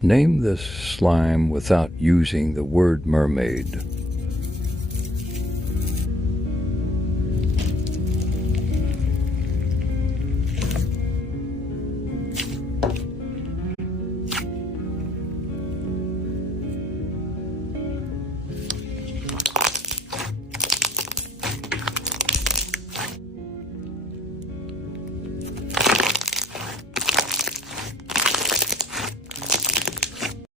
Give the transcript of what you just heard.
Name this slime without using the word mermaid.